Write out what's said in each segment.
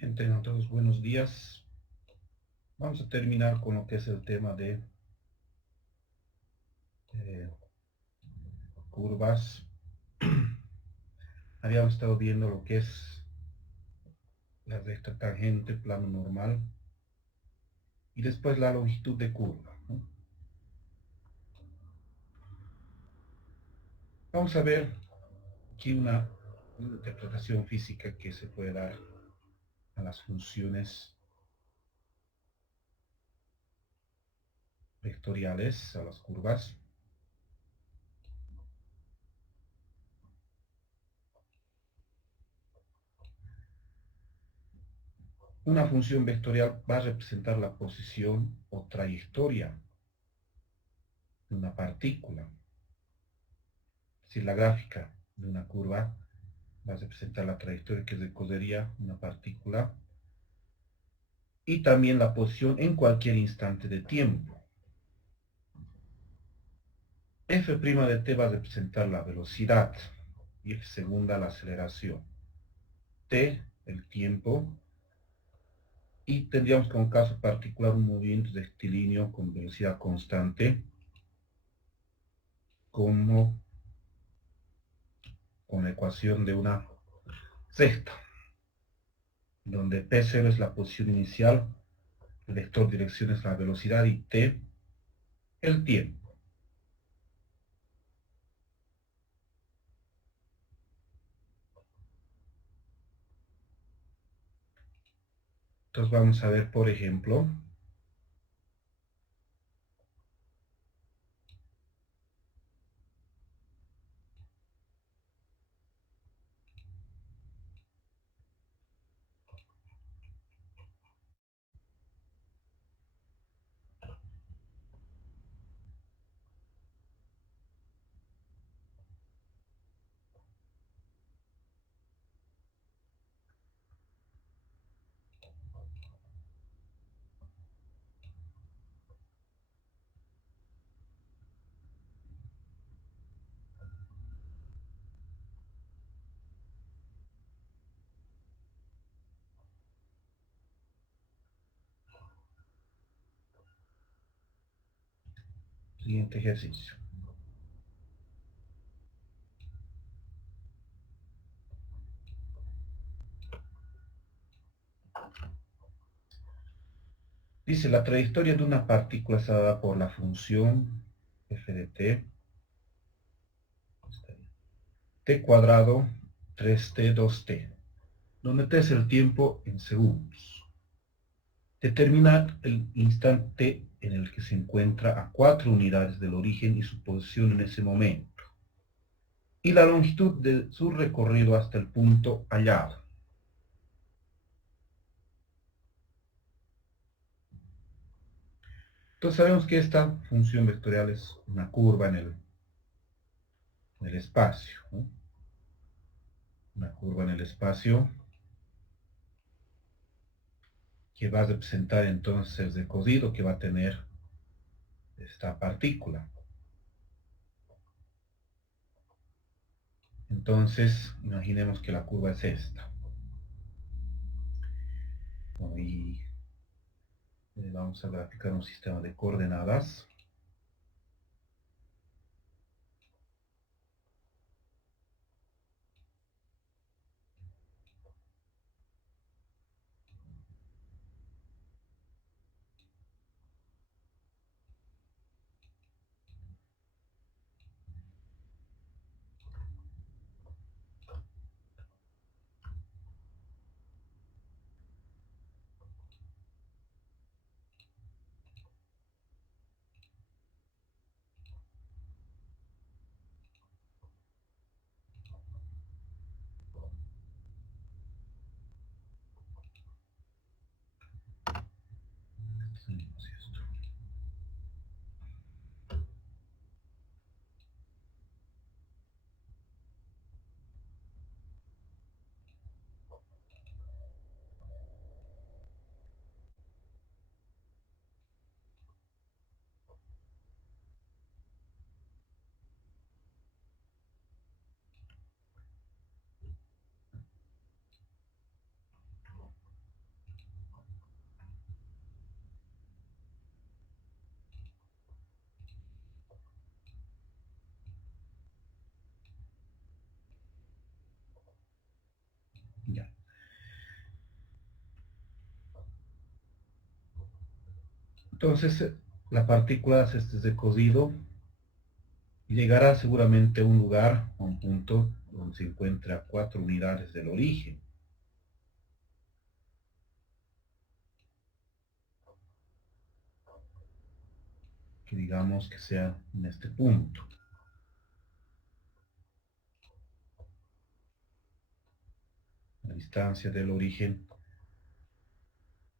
Gente, a todos buenos días. Vamos a terminar con lo que es el tema de eh, curvas. Habíamos estado viendo lo que es la recta tangente, plano normal, y después la longitud de curva, ¿no? Vamos a ver aquí una interpretación física que se puede dar a las funciones vectoriales, a las curvas. Una función vectorial va a representar la posición o trayectoria de una partícula. Es decir, la gráfica de una curva va a representar la trayectoria que recorrería una partícula y también la posición en cualquier instante de tiempo. F' de t va a representar la velocidad y F segunda la aceleración. T, el tiempo, y tendríamos como caso particular un movimiento rectilíneo con velocidad constante, como con la ecuación de una recta, donde P0 es la posición inicial, el vector dirección es la velocidad y T el tiempo. Entonces vamos a ver, por ejemplo, siguiente ejercicio. Dice, la trayectoria de una partícula está dada por la función f de t, t cuadrado 3t 2t, donde t es el tiempo en segundos. Determinar el instante en el que se encuentra a 4 unidades del origen y su posición en ese momento, y la longitud de su recorrido hasta el punto hallado. Entonces sabemos que esta función vectorial es una curva en el espacio, ¿no? Una curva en el espacio que va a representar entonces el recorrido que va a tener esta partícula. Entonces, imaginemos que la curva es esta. Bueno, y vamos a graficar un sistema de coordenadas. Entonces la partícula hace este recorrido y llegará seguramente a un lugar, a un punto donde se encuentra a 4 unidades del origen. Que digamos que sea en este punto. La distancia del origen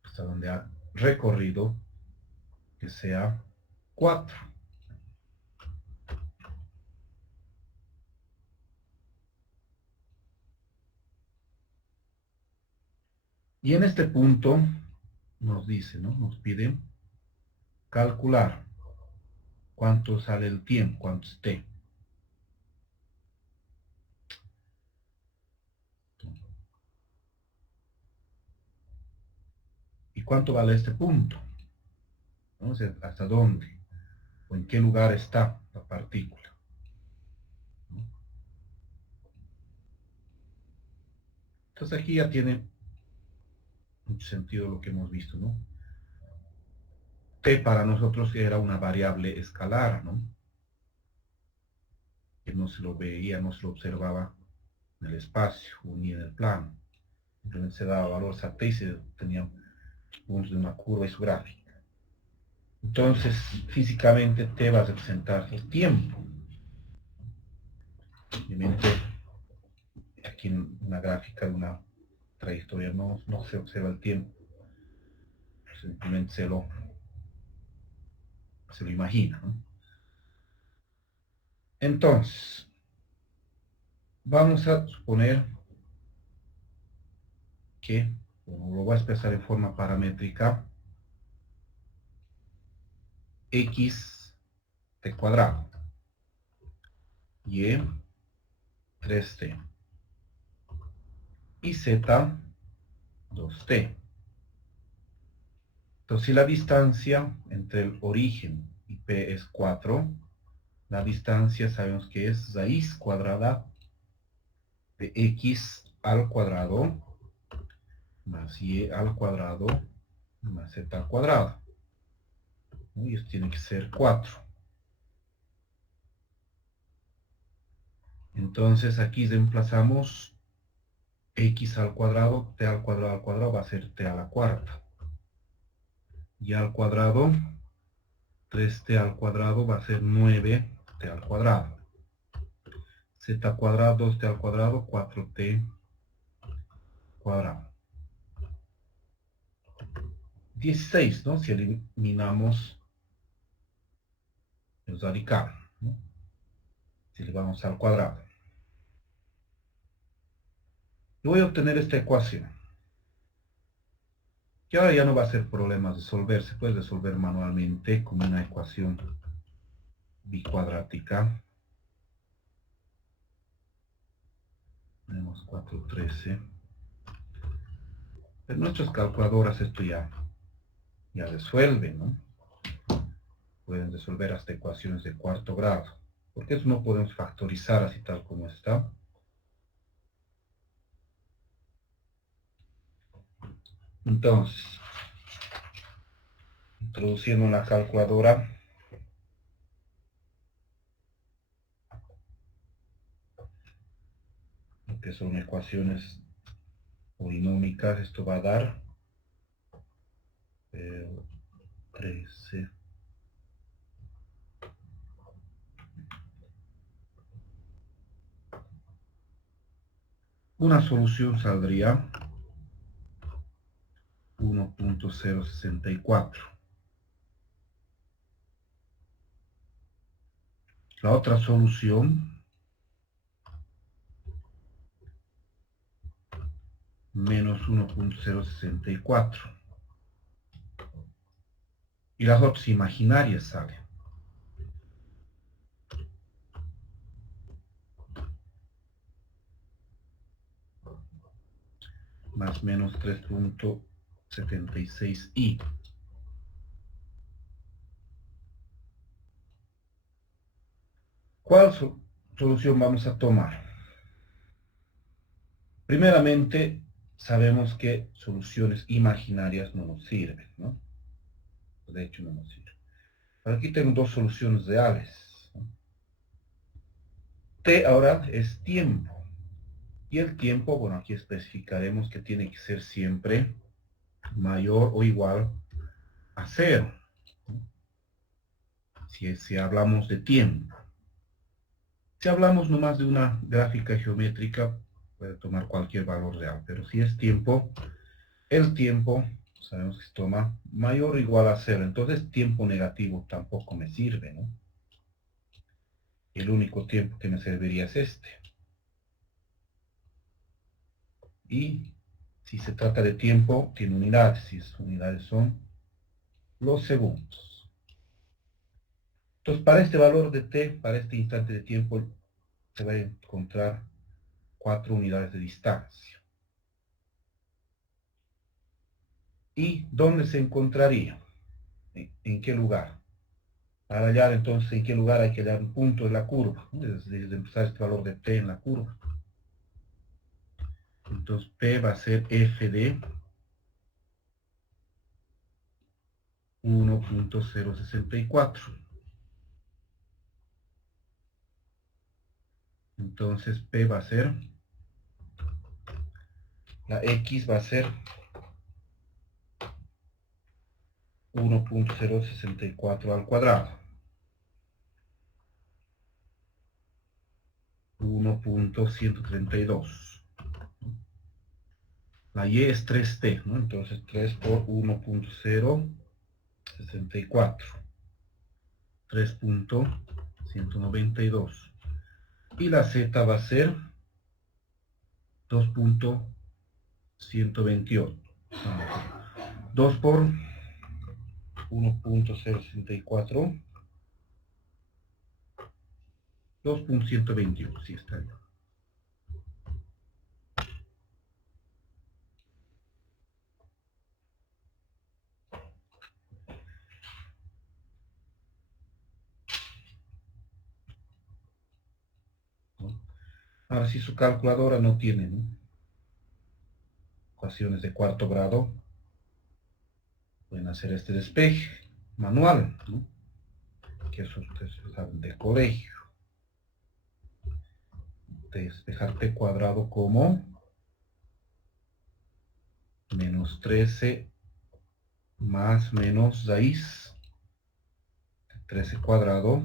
hasta donde ha recorrido que sea 4. Y en este punto nos dice, ¿no? Nos pide calcular cuánto sale el tiempo, cuánto esté. ¿Y cuánto vale este punto? ¿No? O sea, ¿hasta dónde? ¿O en qué lugar está la partícula? ¿No? Entonces aquí ya tiene mucho sentido lo que hemos visto, ¿no? T para nosotros era una variable escalar, ¿no? Que no se lo veía, no se lo observaba en el espacio ni en el plano. Simplemente se daba valores a T y se tenían puntos de una curva y su gráfica. Entonces, físicamente T va a representar el tiempo. Obviamente, aquí en una gráfica de una trayectoria no se observa el tiempo. Simplemente se lo imagina, ¿no? Entonces, vamos a suponer que, como lo voy a expresar en forma paramétrica, x t cuadrado y 3t y z 2t. Entonces, si la distancia entre el origen y P es 4, la distancia sabemos que es raíz cuadrada de x al cuadrado más y al cuadrado más z al cuadrado. Y esto tiene que ser 4. Entonces aquí reemplazamos x al cuadrado, t al cuadrado va a ser t a la cuarta. Y al cuadrado, 3t al cuadrado va a ser 9t al cuadrado. Z cuadrado, 2t al cuadrado, 4t cuadrado. 16, ¿no? Si eliminamos el radical, ¿no? Si le vamos al cuadrado. Y voy a obtener esta ecuación. Que ahora ya no va a ser problema resolver, se puede resolver manualmente como una ecuación bicuadrática. Tenemos 413. En nuestras calculadoras esto ya resuelve, ¿no? Pueden resolver hasta ecuaciones de cuarto grado. Porque eso no podemos factorizar así tal como está. Entonces, introduciendo en la calculadora, lo que son ecuaciones polinómicas, esto va a dar 13. Una solución saldría 1.064. La otra solución, menos 1.064. Y las otras imaginarias salen. Más menos 3.76i. ¿Cuál solución vamos a tomar? Primeramente, sabemos que soluciones imaginarias no nos sirven, ¿no? de hecho no nos sirve. Aquí tengo dos soluciones reales. T ahora es tiempo. Y el tiempo, bueno, aquí especificaremos que tiene que ser siempre mayor o igual a 0. Si hablamos de tiempo. Si hablamos nomás de una gráfica geométrica, puede tomar cualquier valor real. Pero si es tiempo, el tiempo, sabemos que se toma mayor o igual a 0. Entonces, tiempo negativo tampoco me sirve, ¿no? El único tiempo que me serviría es este. Y si se trata de tiempo, tiene unidades. Si es unidades son los segundos. Entonces, para este valor de t, para este instante de tiempo, se va a encontrar 4 unidades de distancia. ¿Y dónde se encontraría? ¿En qué lugar? Para hallar entonces en qué lugar hay que hallar un punto de la curva, ¿no? Desde empezar este valor de t en la curva. Entonces P va a ser f de 1.064. Entonces P va a ser, la X va a ser 1.064 al cuadrado. 1.132. La Y es 3T, ¿no? Entonces 3 por 1.064. 3.192. Y la Z va a ser 2.128. 2 por 1.064. 2.121, sí está bien. ¿No? Ahora, si su calculadora no tiene, ¿no?, ecuaciones de cuarto grado, pueden hacer este despeje manual, ¿no?, que eso ustedes saben del colegio. Despejar t cuadrado como menos 13 más menos raíz de 13 cuadrado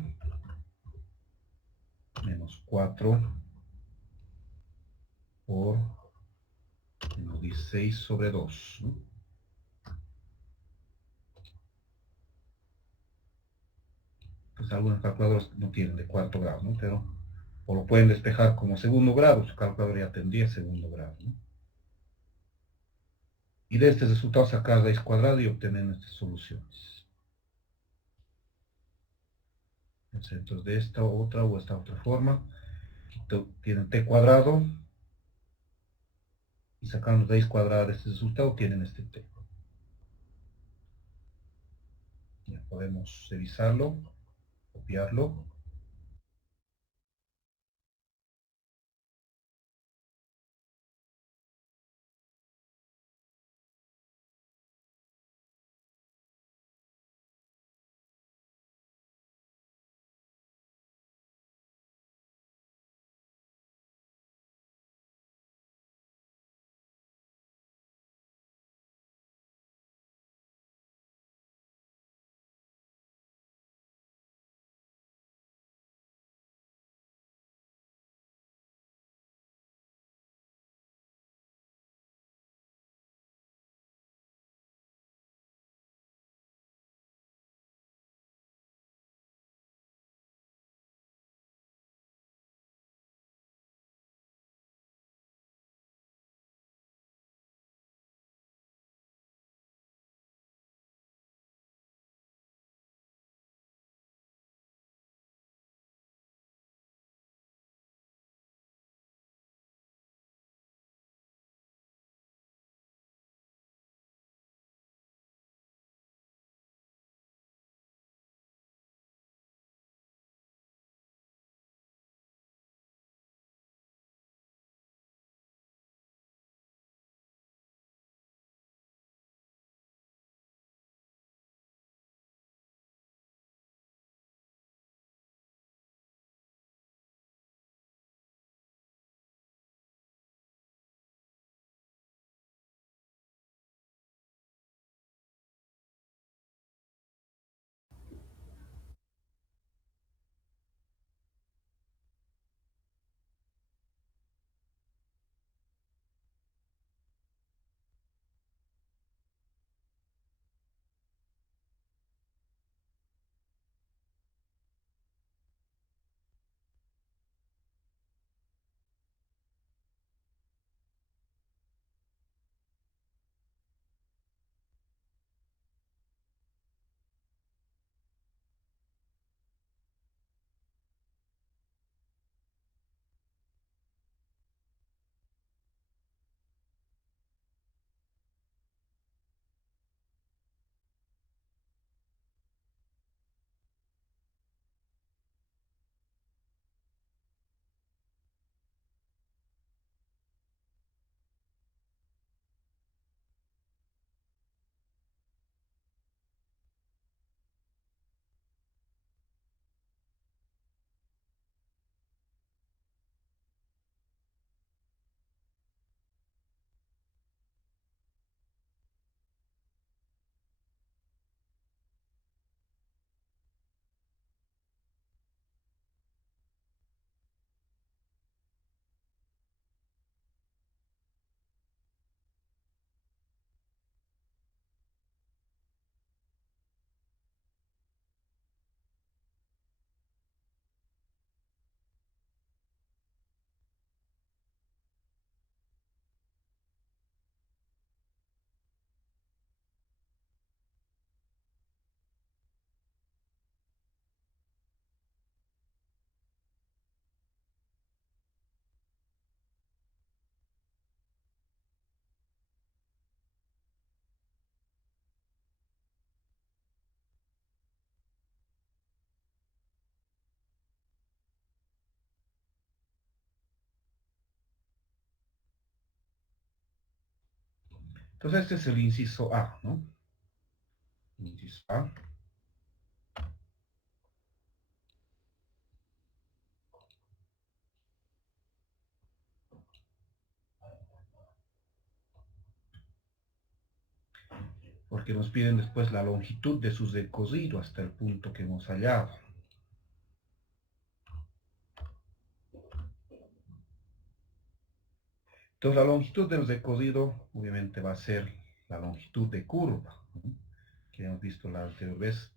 menos 4 por menos 16 sobre 2, ¿no? Pues algunos calculadores no tienen de cuarto grado, ¿no?, pero o lo pueden despejar como segundo grado, su calculadora ya tendría segundo grado, ¿no? Y de este resultado sacar raíz cuadrada y obtener nuestras soluciones. Entonces de esta otra o esta otra forma, tienen t cuadrado y sacando raíz cuadrada de este resultado tienen este t. Ya podemos revisarlo, copiarlo. Entonces este es el inciso A, ¿no? Inciso A. Porque nos piden después la longitud de su decosido hasta el punto que hemos hallado. Entonces la longitud del decosido obviamente va a ser la longitud de curva, ¿no? Que hemos visto la anterior vez,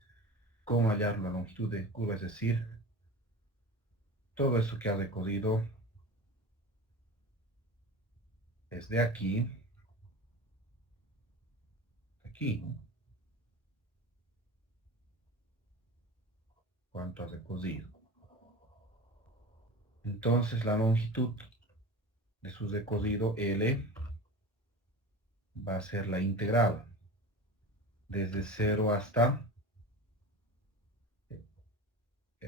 cómo hallar la longitud de curva, es decir, todo eso que ha decosido desde aquí, aquí, ¿no? Cuánto ha decosido. Entonces la longitud de su decosido L va a ser la integral desde 0 hasta,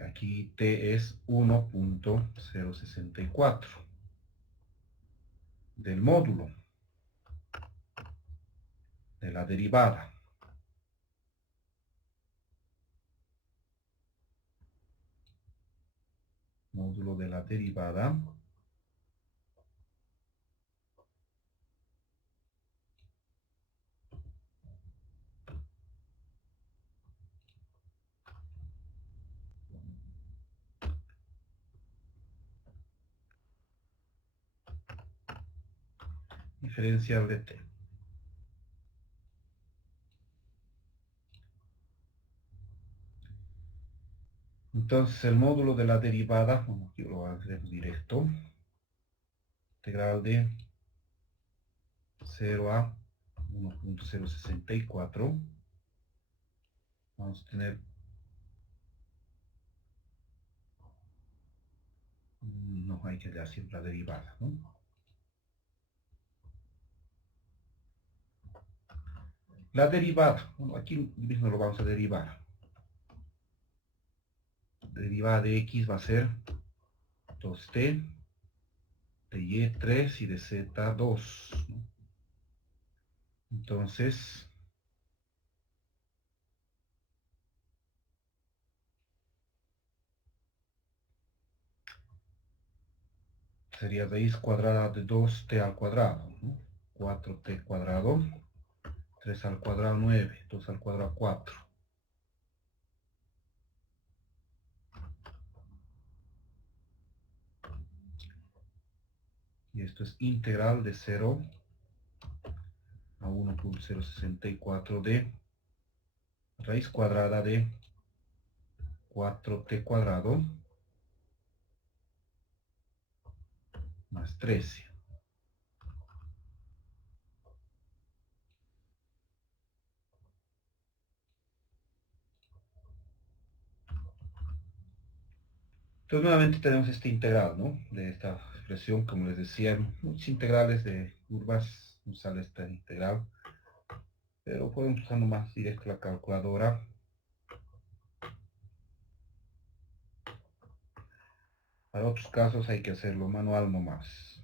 aquí t es 1.064 del módulo de la derivada. Módulo de la derivada diferencial de t. Entonces el módulo de la derivada, bueno, aquí lo haremos directo, integral de 0 a 1.064, vamos a tener, no hay que hallar siempre la derivada, ¿no? La derivada, bueno, aquí mismo lo vamos a derivar. La derivada de x va a ser 2t de y 3 y de z 2, ¿no? Entonces, sería raíz cuadrada de 2t al cuadrado, ¿no? 4t cuadrado, 3 al cuadrado 9, 2 al cuadrado 4. Y esto es integral de 0 a 1.064 de raíz cuadrada de 4t cuadrado más 13. Entonces nuevamente tenemos este integral, ¿no? De esta expresión, como les decía, muchos integrales de curvas nos sale esta integral, pero podemos usar más directo la calculadora. Para otros casos hay que hacerlo manual nomás.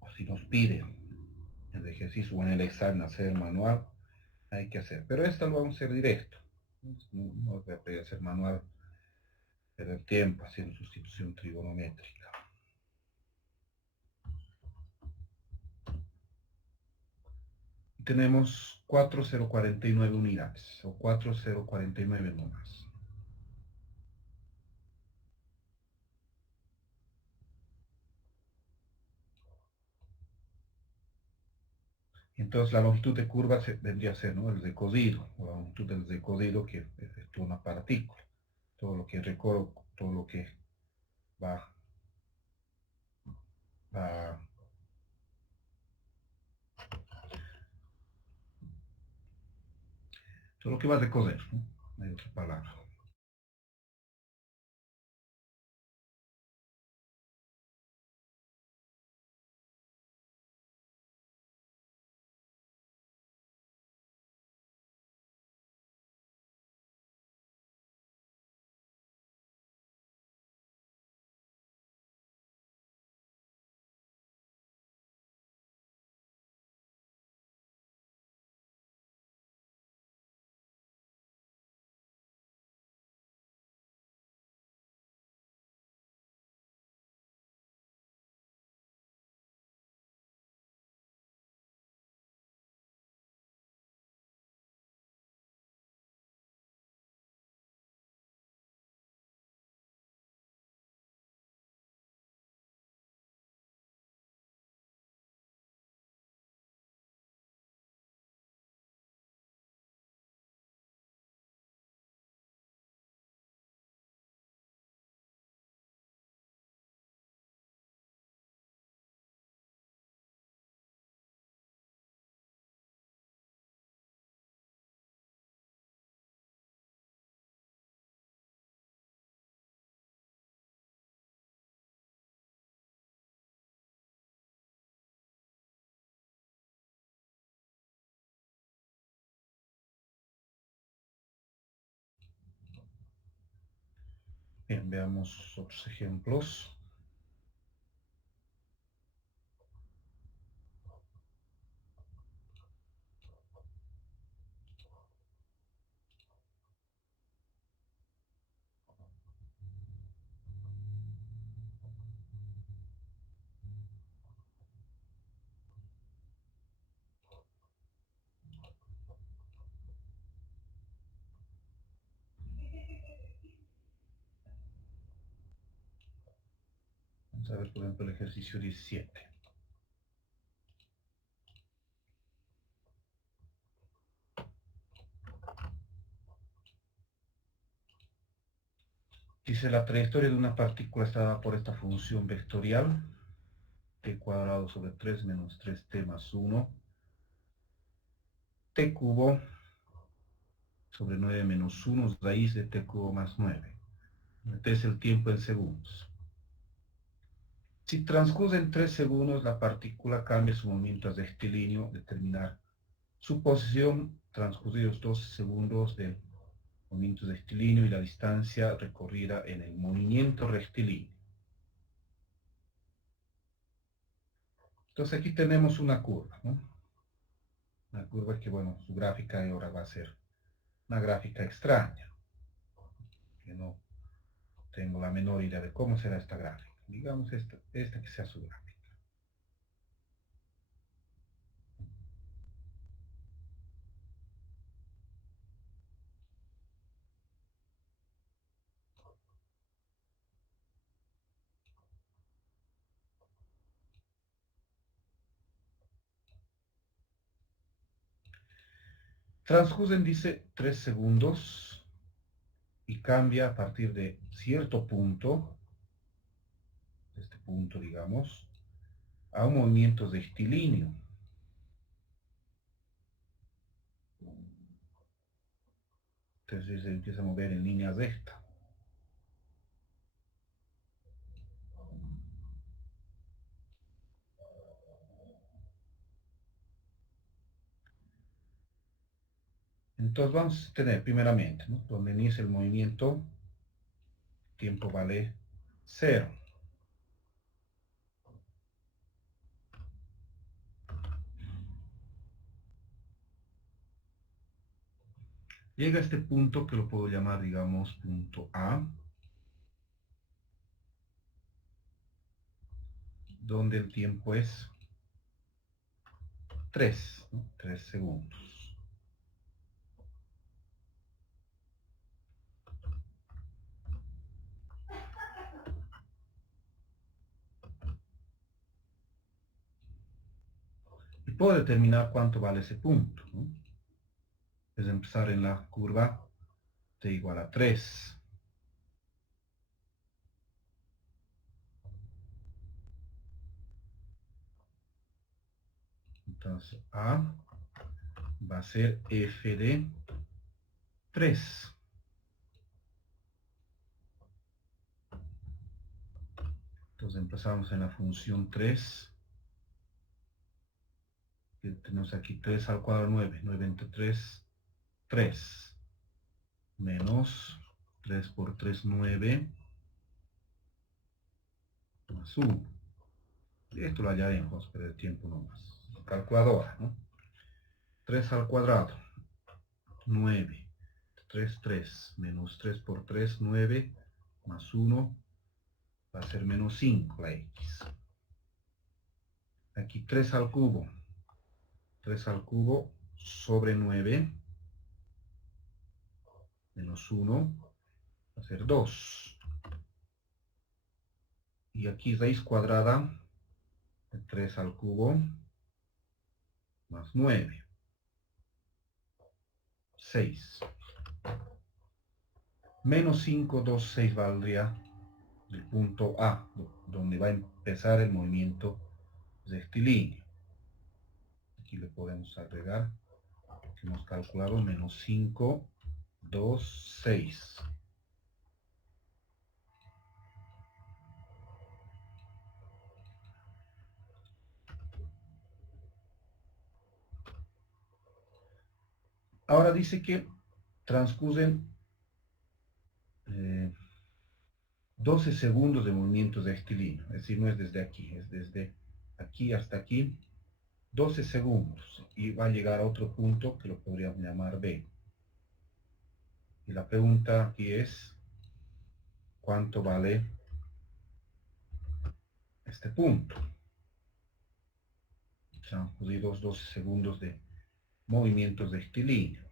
O si nos piden en el ejercicio o en el examen hacer manual, hay que hacer. Pero esta lo vamos a hacer directo. No voy a pedir hacer manual, perder tiempo haciendo sustitución trigonométrica. Tenemos 4,049 unidades, o 4,049 nomás. Entonces la longitud de curva vendría a ser, ¿no?, el decosido, o la longitud del decosido que efectúa una partícula. Todo lo que recorre, todo lo que va, va todo lo que va a recorrer, ¿no? No hay otra palabra. Bien, veamos otros ejemplos. Vamos a ver, por ejemplo, el ejercicio 17. Dice, la trayectoria de una partícula está dada por esta función vectorial, t cuadrado sobre 3 menos 3t más 1, t cubo sobre 9 menos 1 raíz de t cubo más 9. T es el tiempo en segundos. Si transcurren 3 segundos, la partícula cambia su movimiento a rectilíneo, determinar su posición transcurridos 12 segundos del movimiento rectilíneo y la distancia recorrida en el movimiento rectilíneo. Entonces aquí tenemos una curva, ¿no? Una curva que, bueno, su gráfica de ahora va a ser una gráfica extraña, que no tengo la menor idea de cómo será esta gráfica. Digamos esta que sea su gráfica. Transcurren, dice, 3 segundos y cambia a partir de cierto punto, de este punto, digamos, a un movimiento rectilíneo. Entonces se empieza a mover en línea recta. Entonces vamos a tener primeramente, ¿no? Donde inicia el movimiento, tiempo vale 0. Llega a este punto que lo puedo llamar, digamos, punto A, donde el tiempo es 3, ¿no? 3 segundos. Y puedo determinar cuánto vale ese punto, ¿no? Es empezar en la curva t igual a 3. Entonces A va a ser f de 3. Entonces empezamos en la función 3. Que tenemos aquí 3 al cuadrado 9. 9 entre 3, 3. Menos 3 por 3, 9. Más 1. Y esto lo hallaremos, vamos a perder tiempo nomás. Calculadora, ¿no? 3 al cuadrado, 9. 3, 3. Menos 3 por 3, 9. Más 1 va a ser menos 5 la x. Aquí 3 al cubo. 3 al cubo sobre 9. Menos 1 va a ser 2. Y aquí raíz cuadrada de 3 al cubo más 9. 6. Menos 5, 2, 6 valdría del punto A, donde va a empezar el movimiento rectilíneo. Aquí le podemos agregar que hemos calculado menos 5, 2, 6. Ahora dice que transcurren 12 segundos de movimiento rectilíneo, es decir, no es desde aquí, es desde aquí hasta aquí, 12 segundos, y va a llegar a otro punto que lo podríamos llamar B. Y la pregunta aquí es, ¿cuánto vale este punto? Se han ocurrido 12 segundos de movimiento rectilíneo.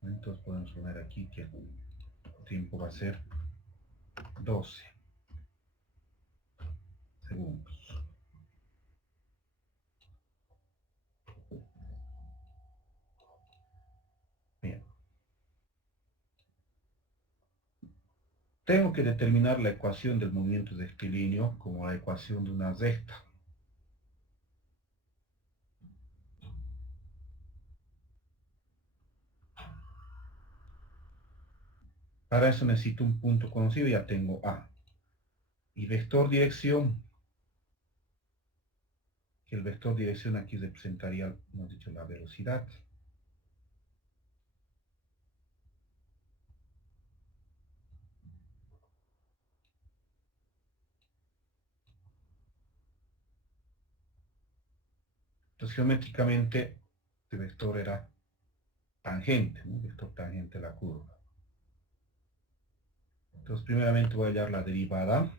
Entonces podemos poner aquí que el tiempo va a ser 12 segundos. Bien. Tengo que determinar la ecuación del movimiento rectilíneo como la ecuación de una recta. Para eso necesito un punto conocido, ya tengo A. Y vector dirección, que el vector dirección aquí representaría, hemos dicho, la velocidad. Entonces geométricamente este vector era tangente, ¿no? Vector tangente a la curva. Entonces primeramente voy a hallar la derivada.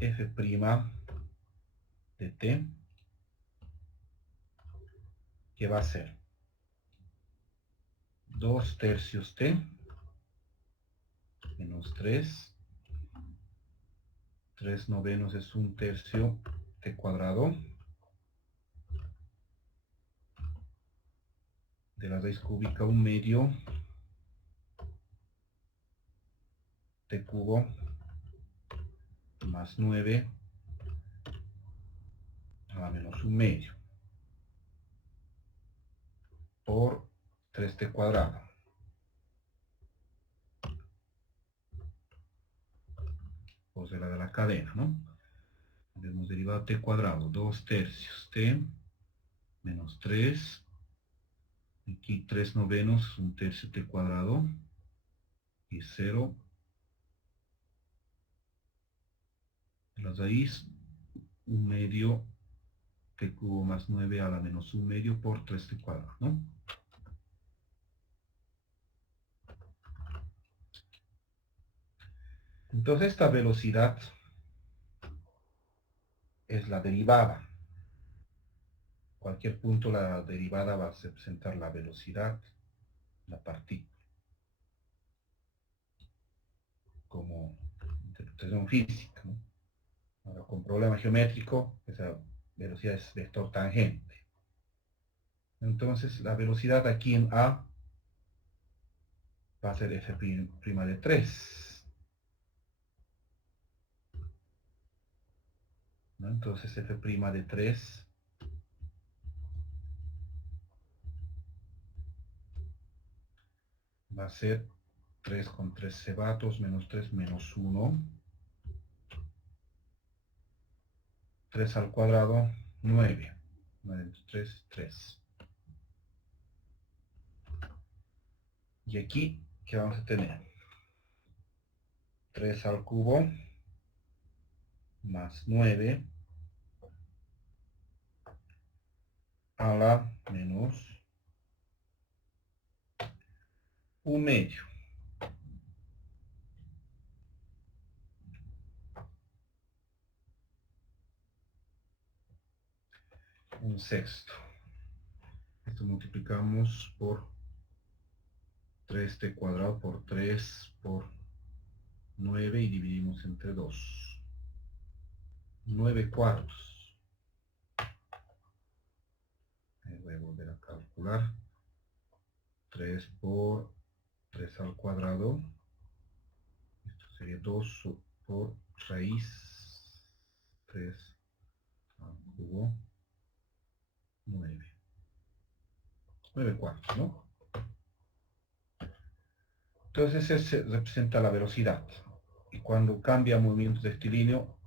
F' de t, que va a ser 2 tercios t menos 3 novenos es 1 tercio t cuadrado, de la raíz cúbica 1 medio t cubo más 9 a la menos 1 medio por 3t cuadrado. O sea, la de la cadena, ¿no? Hemos derivado t cuadrado, 2 tercios t menos 3, aquí 3 novenos, 1 tercio t cuadrado, y 0, la raíz 1 medio t cubo más 9 a la menos 1 medio por 3t cuadrado, ¿no? Entonces esta velocidad es la derivada. Cualquier punto la derivada va a representar la velocidad, la partícula, como interpretación física, ¿no? Ahora, con problema geométrico, esa velocidad es vector tangente. Entonces la velocidad aquí en A va a ser f' de 3. ¿No? Entonces f' de 3 va a ser 3 con 3 se va, 2 menos 3 menos 1. 3 al cuadrado, 9. 9 entre 3, 3. Y aquí, ¿qué vamos a tener? 3 al cubo más 9 a la menos 1 medio. Un sexto. Esto multiplicamos por 3t cuadrado por 3 por 9 y dividimos entre 2. 9 cuartos. Voy a volver a calcular. 3 por 3 al cuadrado. Esto sería 2 por raíz 3 al cubo 9. 9 cuartos, ¿no? Entonces ese representa la velocidad. Y cuando cambia movimiento rectilíneo,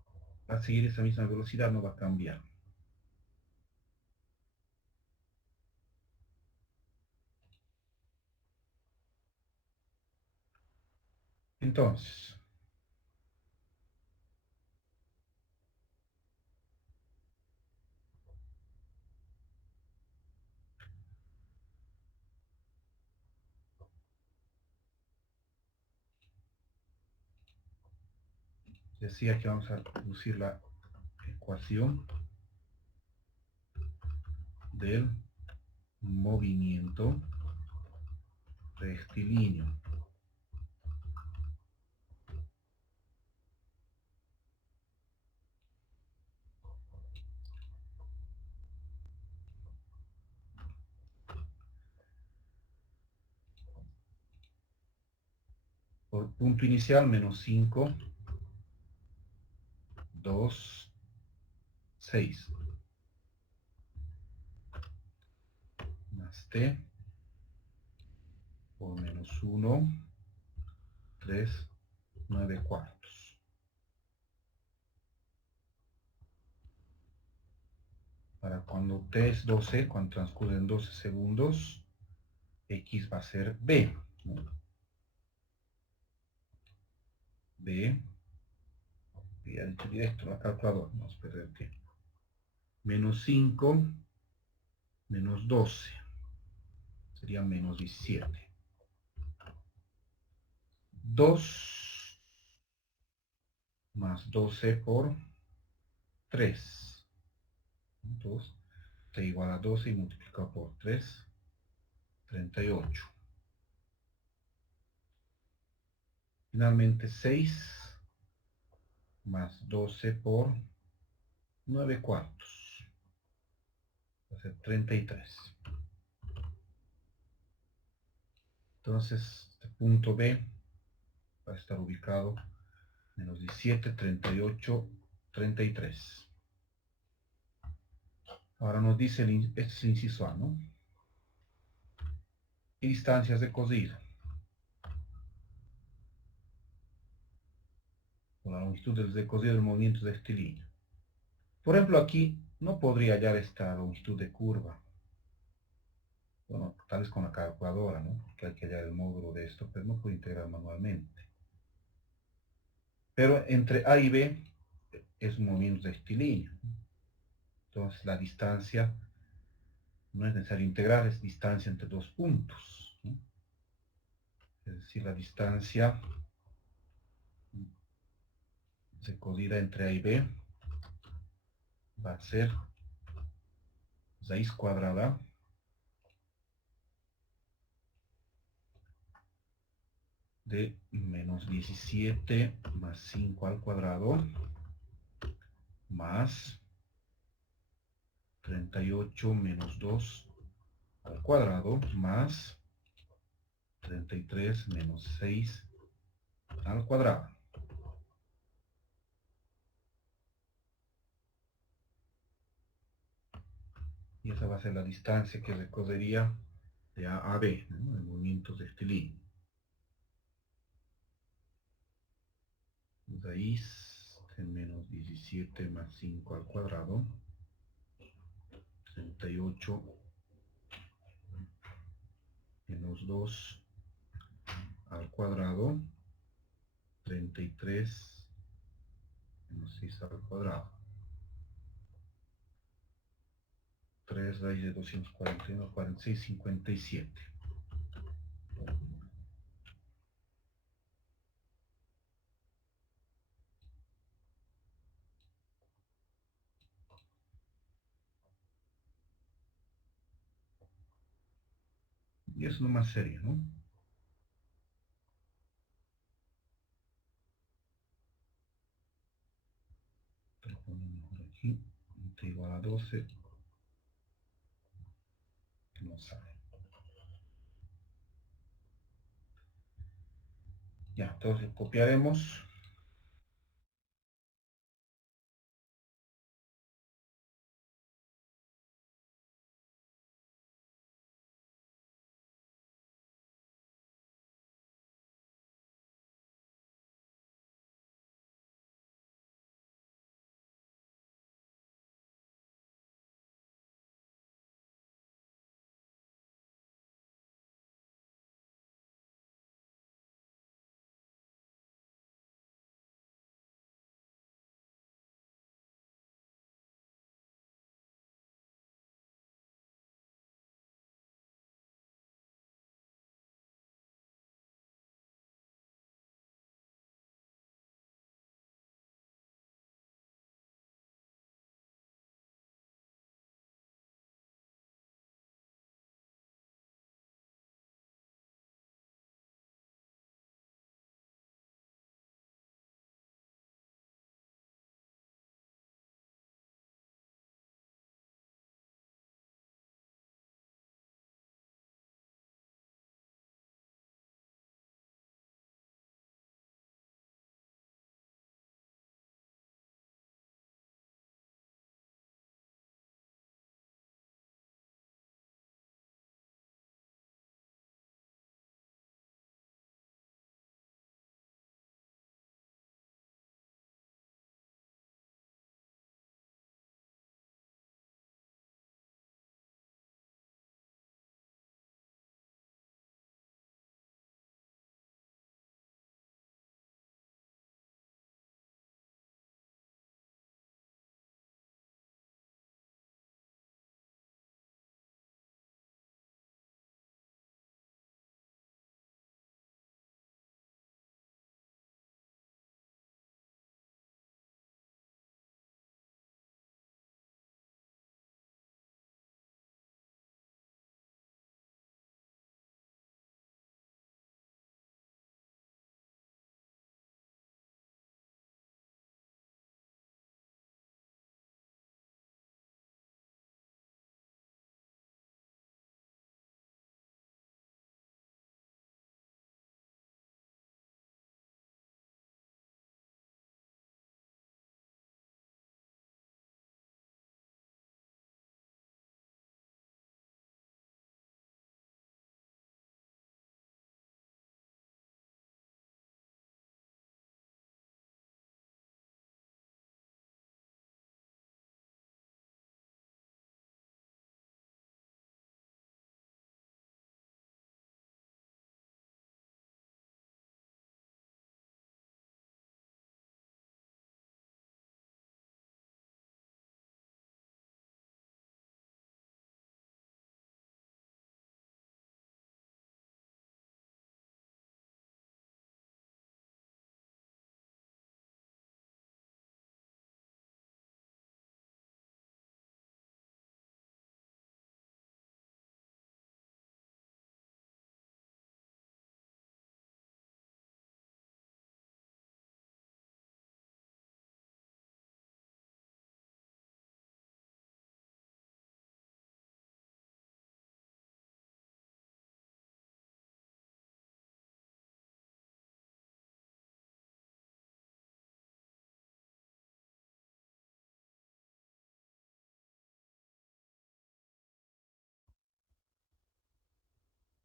va a seguir esa misma velocidad, no va a cambiar. Entonces, decía que vamos a reducir la ecuación del movimiento rectilíneo. Por punto inicial, menos 5, 2, 6. Más t por menos 1, 3, 9 cuartos. Para cuando t es 12, cuando transcurren 12 segundos, x va a ser b, ¿no? B, ya dicho directo la calculadora, no vamos a perder tiempo. Menos 5, menos 12, sería menos 17. 2 más 12 por 3. 2, t igual a 12 y multiplicado por 3, 38. Finalmente 6 más 12 por 9 cuartos. Va a ser 33. Entonces, este punto B va a estar ubicado menos 17, 38, 33. Ahora nos dice, este es el inciso A, ¿no? Y distancias de cosida. Con la longitud de cosida del movimiento rectilíneo. Por ejemplo, aquí no podría hallar esta longitud de curva. Bueno, tal vez con la calculadora, ¿no? Porque hay que hallar el módulo de esto, pero no puedo integrar manualmente. Pero entre A y B es un movimiento rectilíneo. Entonces la distancia no es necesario integrar, es distancia entre dos puntos, ¿no? Es decir, la distancia de cosida entre A y B va a ser raíz cuadrada de menos 17 más 5 al cuadrado más 38 menos 2 al cuadrado más 33 menos 6 al cuadrado. Y esa va a ser la distancia que recorrería de A a B, ¿no? El movimiento rectilíneo. Raíz de menos 17 más 5 al cuadrado, 38 menos 2 al cuadrado, 33 menos 6 al cuadrado. 3 raíz de 241, 46, 57. Y es lo más serio, ¿no? Lo ponemos aquí, t igual a 12, que no sale. Ya, entonces copiaremos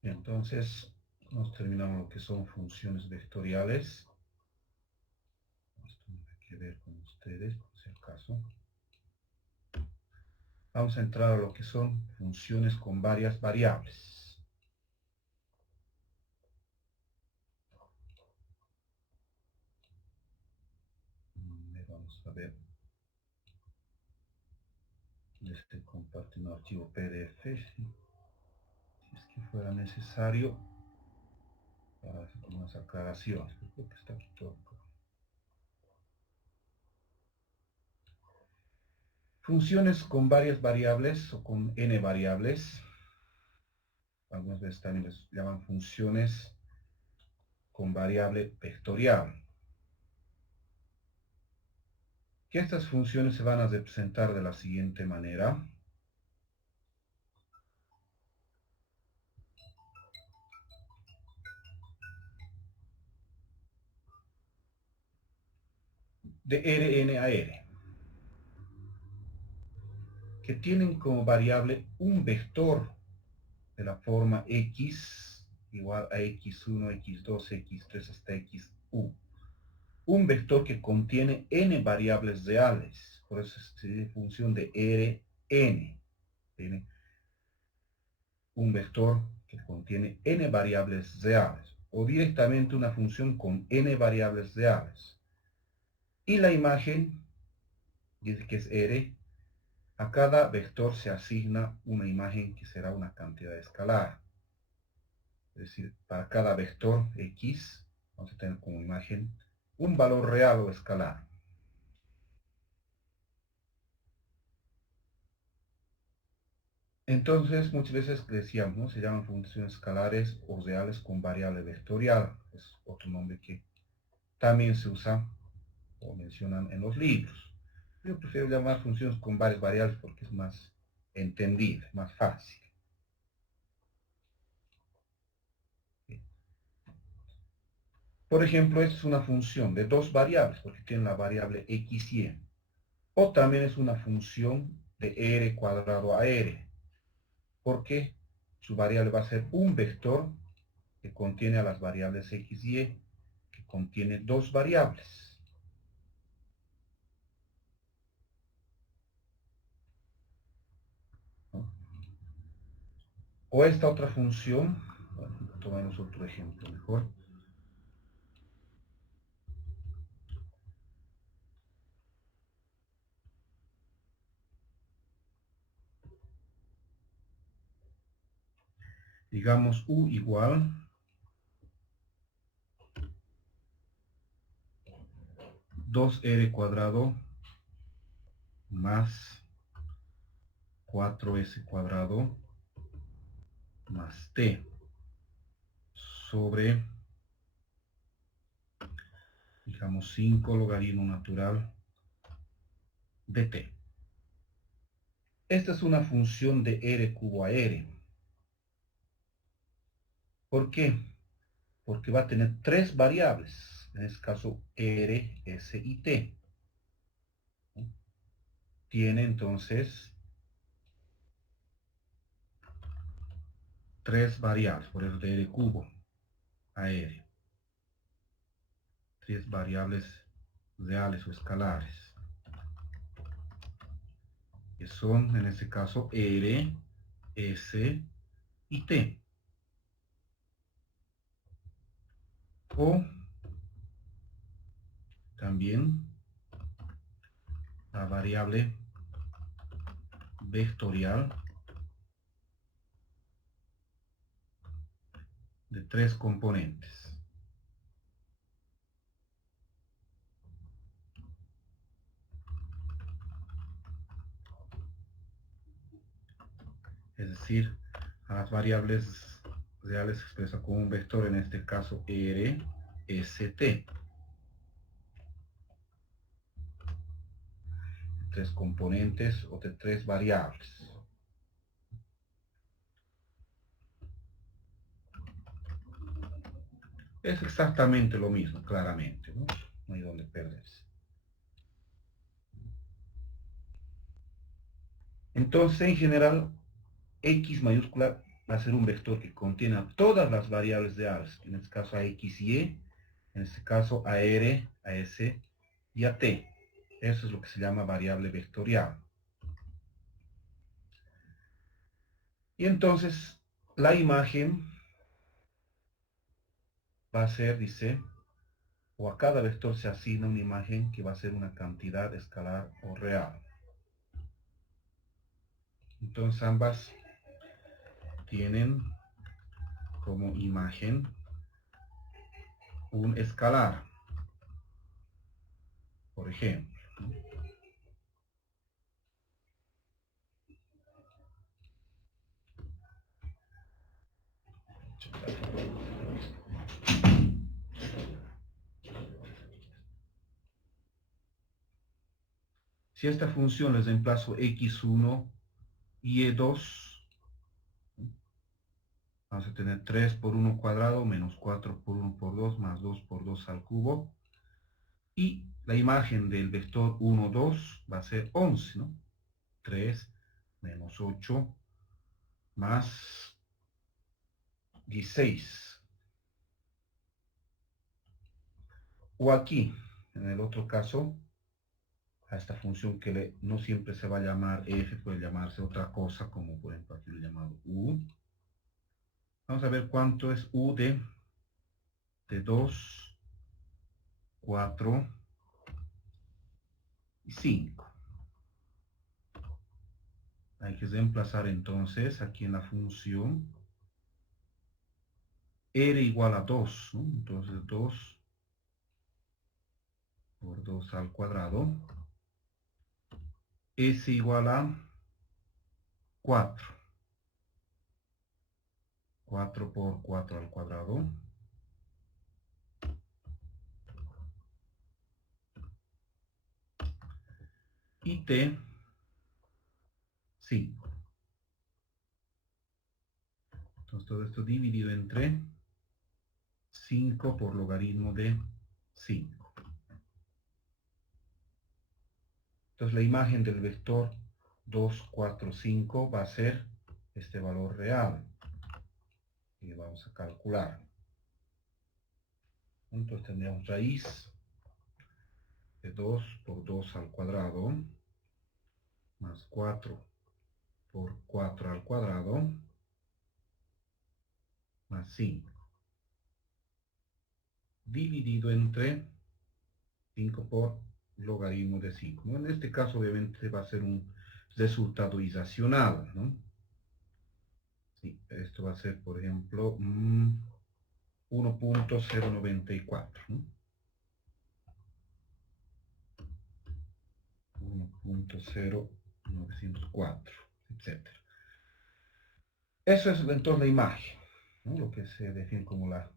Entonces, hemos terminado lo que son funciones vectoriales. Esto no hay que ver con ustedes, por si acaso. Vamos a entrar a lo que son funciones con varias variables. Vamos a ver. Compartir un archivo PDF, si es que fuera necesario, para hacer unas aclaraciones. Creo que está aquí todo. Funciones con varias variables o con n variables. Algunas veces también les llaman funciones con variable vectorial. Que estas funciones se van a representar de la siguiente manera. De Rn a R. Que tienen como variable un vector de la forma x igual a x1, x2, x3 hasta xu. Un vector que contiene n variables reales. Por eso se dice función de Rn. Tiene un vector que contiene n variables reales. O directamente una función con n variables reales. Y la imagen, dice que es R. A cada vector se asigna una imagen que será una cantidad escalar. Es decir, para cada vector x, vamos a tener como imagen un valor real o escalar. Entonces, muchas veces decíamos, ¿no? Se llaman funciones escalares o reales con variable vectorial. Es otro nombre que también se usa o mencionan en los libros. Yo prefiero llamar funciones con varias variables porque es más entendible, más fácil. Por ejemplo, esta es una función de dos variables porque tiene la variable x y y. O también es una función de r cuadrado a r, porque su variable va a ser un vector que contiene a las variables x y y, que contiene dos variables. ¿No? O esta otra función, bueno, tomemos otro ejemplo mejor. Digamos u igual 2r cuadrado más 4s cuadrado más t sobre, digamos, 5 logaritmo natural de t. Esta es una función de r cubo a r. ¿Por qué? Porque va a tener tres variables, en este caso r, s y t. Tiene entonces tres variables, por eso de r cubo a r. Tres variables reales o escalares, que son en este caso r, s y t. O también la variable vectorial de tres componentes. Es decir, a las variables reales se expresa como un vector, en este caso r, s, t. Tres componentes o de tres variables. Es exactamente lo mismo, claramente, ¿no? No hay donde perderse. Entonces, en general, X mayúscula va a ser un vector que contiene a todas las variables de A, en este caso a X y Y, en este caso a R, a S y a T. Eso es lo que se llama variable vectorial. Y entonces la imagen va a ser, dice, o a cada vector se asigna una imagen que va a ser una cantidad escalar o real. Entonces ambas tienen como imagen un escalar, por ejemplo. Si esta función les reemplazo x1 y e2, vamos a tener 3 por 1 cuadrado menos 4 por 1 por 2 más 2 por 2 al cubo. Y la imagen del vector 1, 2 va a ser 11, ¿no? 3 menos 8 más 16. O aquí, en el otro caso, a esta función que no siempre se va a llamar f, puede llamarse otra cosa, como por ejemplo aquí lo he llamado u. Vamos a ver cuánto es u de 2, 4 y 5. Hay que reemplazar entonces aquí en la función r igual a 2, ¿no? Entonces 2 por 2 al cuadrado. S igual a 4. 4 por 4 al cuadrado. Y T, 5. Entonces todo esto dividido entre 5 por logaritmo de 5. Entonces la imagen del vector 2, 4, 5 va a ser este valor real. Y vamos a calcular. Entonces tendríamos raíz de 2 por 2 al cuadrado más 4 por 4 al cuadrado más 5 dividido entre 5 por logaritmo de 5. ¿No? En este caso obviamente va a ser un resultado irracional, ¿no? Sí, esto va a ser, por ejemplo, 1.094, ¿no? 1.0904, etc. Eso es entonces la imagen, ¿no? Lo que se define como la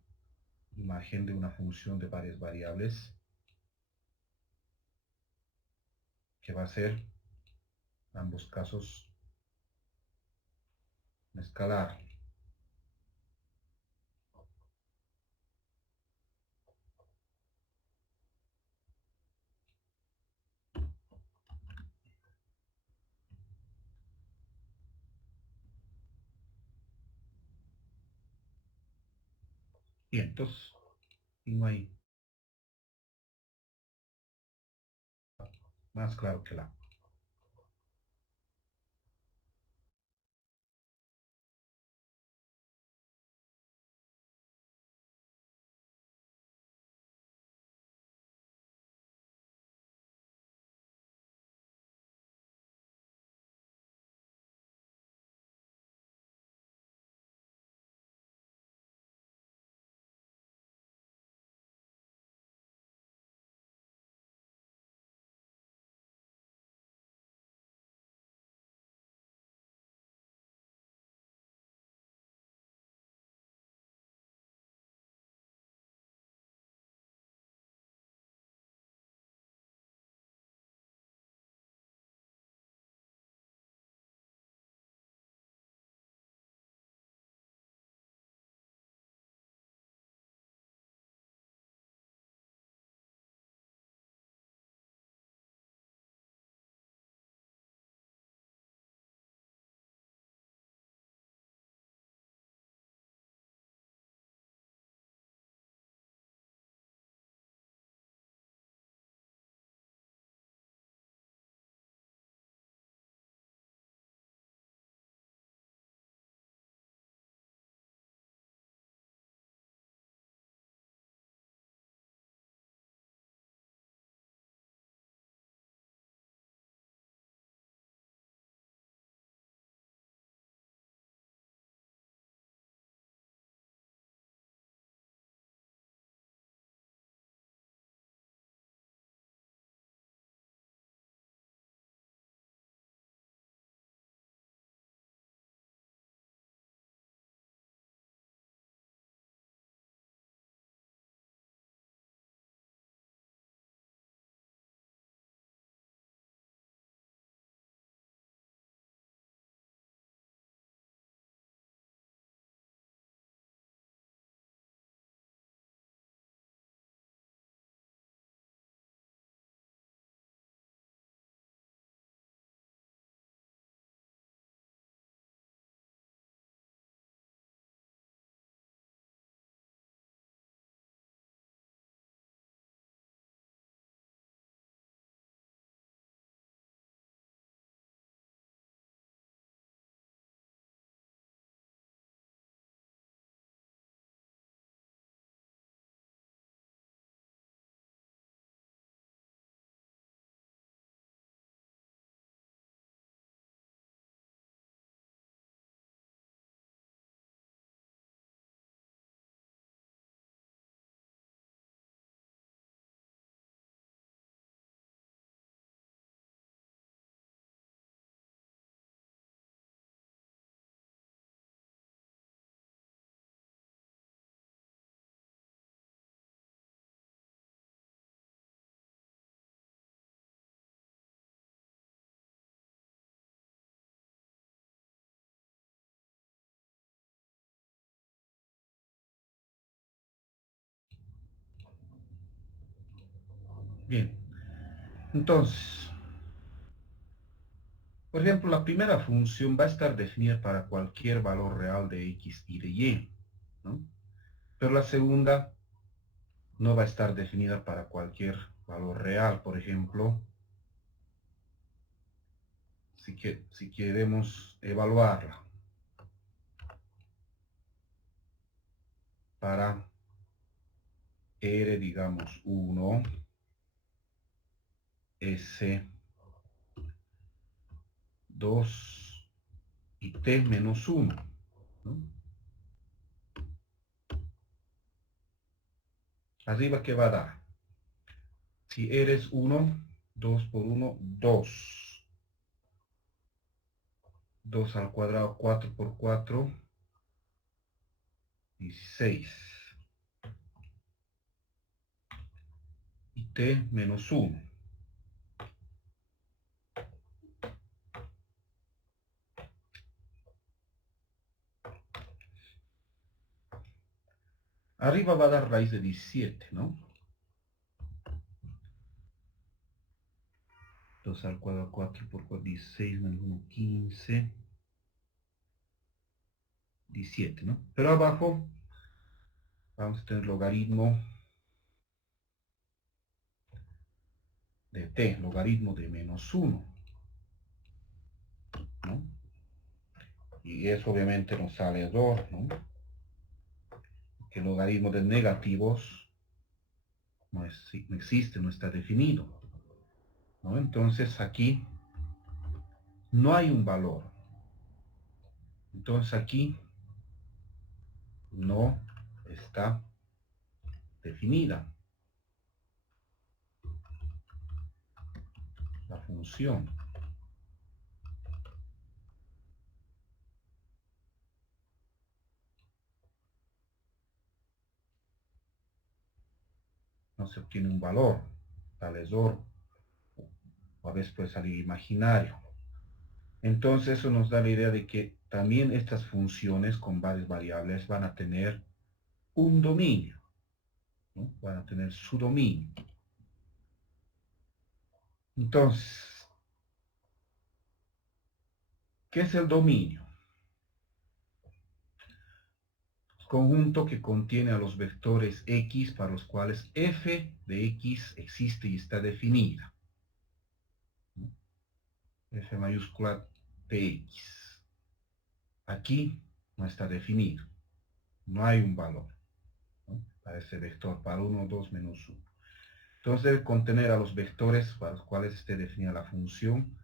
imagen de una función de varias variables, que va a ser, en ambos casos, un escalar. Y entonces, no hay más claro que la Bien, entonces, por ejemplo, la primera función va a estar definida para cualquier valor real de x y de y, ¿no? Pero la segunda no va a estar definida para cualquier valor real. Por ejemplo, si queremos evaluarla para R, digamos, 1, S, 2 y T menos 1, ¿no? Arriba, ¿qué va a dar? Si R es 1, 2 por 1, 2. 2 al cuadrado, 4 por 4, 16. Y T menos 1. Arriba va a dar raíz de 17, ¿no? 2 al cuadrado, 4 por 4, 16 menos 1, 15. 17, ¿no? Pero abajo vamos a tener logaritmo de t, logaritmo de menos 1, ¿no? Y eso obviamente nos sale error, ¿no? Que el logaritmo de negativos no existe, no está definido, ¿no? Entonces aquí no hay un valor. Entonces aquí no está definida la función. No se obtiene un valor, tal error, o a veces puede salir imaginario. Entonces eso nos da la idea de que también estas funciones con varias variables van a tener un dominio, ¿no? Van a tener su dominio. Entonces, ¿qué es el dominio? Conjunto que contiene a los vectores x para los cuales f de x existe y está definida, ¿no? F mayúscula de x. Aquí no está definido. No hay un valor, ¿no? Para ese vector, para 1, 2, menos 1. Entonces debe contener a los vectores para los cuales esté definida la función.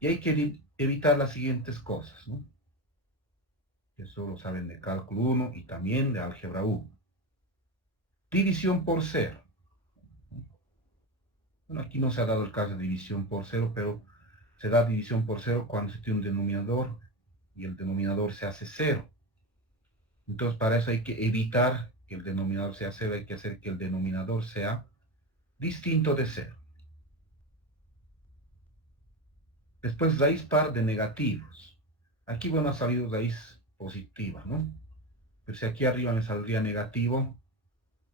Y hay que evitar las siguientes cosas, ¿no? Eso lo saben de cálculo 1 y también de álgebra 1. División por 0. Bueno, aquí no se ha dado el caso de división por 0, pero se da división por 0 cuando se tiene un denominador y el denominador se hace 0. Entonces, para eso hay que evitar que el denominador sea 0, hay que hacer que el denominador sea distinto de 0. Después, raíz par de negativos. Aquí, bueno, ha salido raíz positiva, ¿no? Pero si aquí arriba me saldría negativo,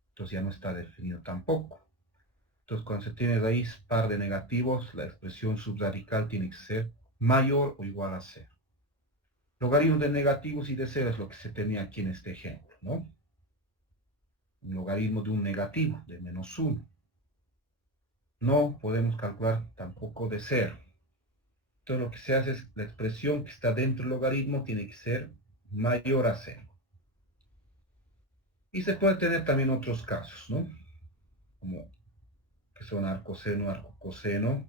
entonces ya no está definido tampoco. Entonces, cuando se tiene raíz par de negativos, la expresión subradical tiene que ser mayor o igual a 0. Logaritmo de negativos y de 0 es lo que se tenía aquí en este ejemplo, ¿no? Un logaritmo de un negativo, de menos 1. No podemos calcular tampoco de 0. Entonces, lo que se hace es la expresión que está dentro del logaritmo tiene que ser mayor a 0. Y se puede tener también otros casos, ¿no? Como que son arcoseno, arcocoseno,